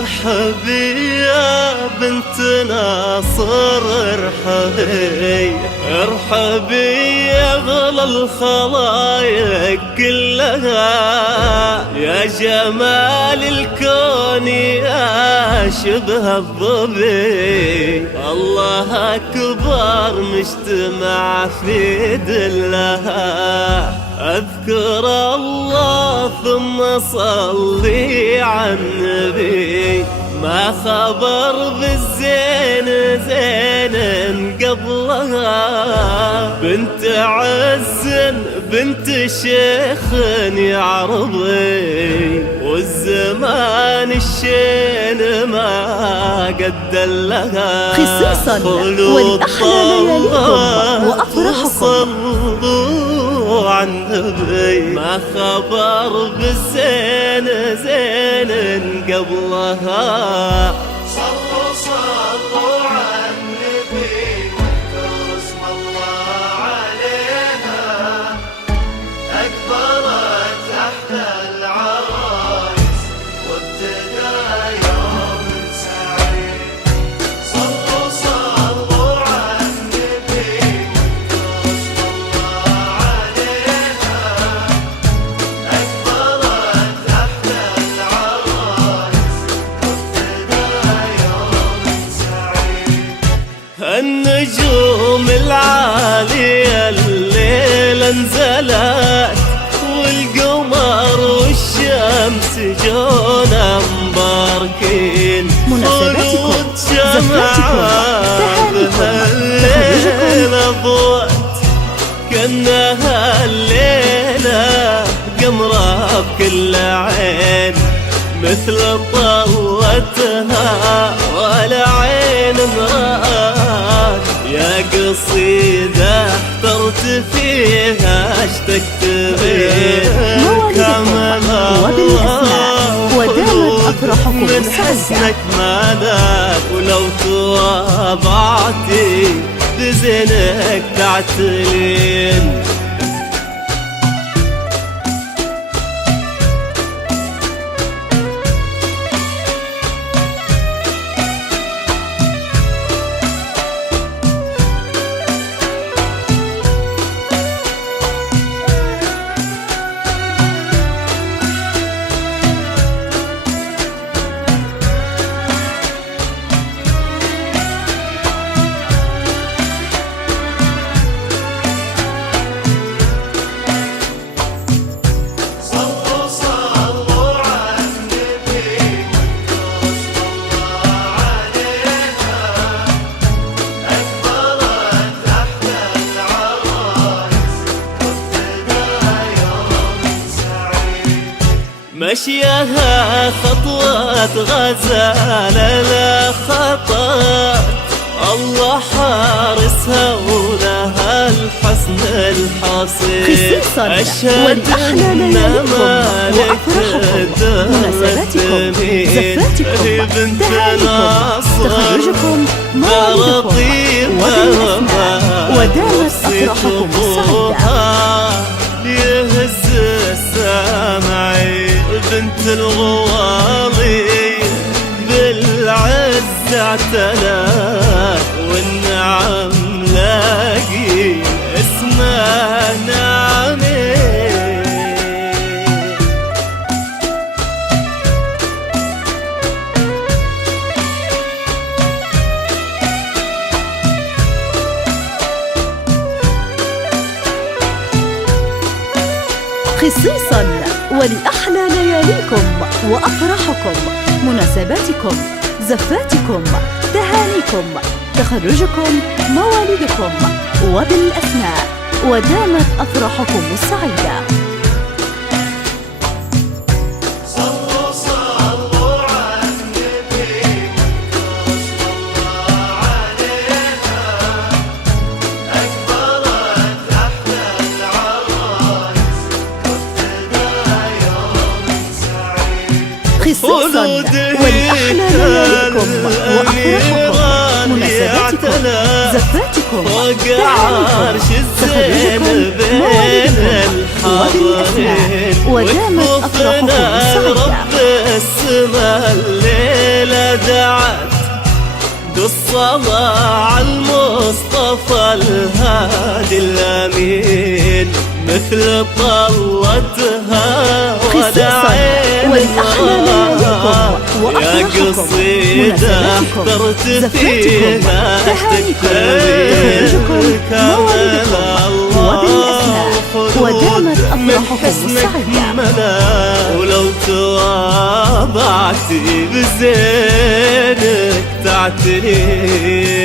ارحبي يا بنت ناصر ارحبي، ارحبي يا أغلى الخلايق كلها، يا جمال الكون يا شبه الظبي، الله أكبر مجتمع في دلها، أذكر الله ثم صلي على النبي، ما خبر بالزين زين قبلها، بنت عز بنت شيخ يا عربي، والزمان الشين ما قد لها، خصيصا ولأحلى لياليكم وأفراحكم عن النبي، ما خبر بالزين زين قبلها، صلوا على النبي واذكروا اسم الله عليها، أكبرت أحلى العرايس وابتدى يوم سعيد، صلوا على النبي واذكروا اسم الله عليها، أكبرت أحلى العرايس وابتدى يوم سعيد، النجوم العالية الليلة انزلت، والقمر والشمس جونا مباركين، مناسباتكم زفاتكم الليلة ضوت كأنها الليلة قمرة بكل عين، مثل طلتها ولا عين رأت، يا قصيدة احترت فيها اشتقت بك وبالأسماء ودامت أفراحكم من سعيدة، حسنك مالك، ولو تواضعتي بزينك تعتلين، مشيها خطوات غزالة لا خطأ، الله حارسها ولها الحسن الحصين، أشهد أن مالك مناسباتكم زفاتكم بنت تهانيكم ناصر تخرجكم موالدكم وبالأسماء ودامت أفراحكم السعيدة، يهز السامعين بنت الغوالي، بالعز اعتلت والنعم لاقي اسمها نعمي، خصيصا ولأحلى لياليكم وأفراحكم، مناسباتكم زفاتكم تهانيكم تخرجكم موالدكم وبالأسماء ودامت أفراحكم السعيدة. خصيصا ولأحلى لياليكم وأفراحكم، مناسباتكم، زفاتكم، فوق تهانيكم، عرش الزين تخرجكم، بين موالدكم الحاضرين ودامت أفراحكم السعيدة. رب السما الليلة دعت بالصلاة على المصطفى الهادي الأمين مثل طلتها ودعين ولأحلى لياليكم يا وأفراحكم، قصيدة مناسباتكم، اخترت زفاتكم، فيها تهانيكم، تكبير تخرجكم، موالدكم وبالأسماء ودامت من أفراحكم حسنك السعيدة. ملا ولو تواضعتي بزينك تعتني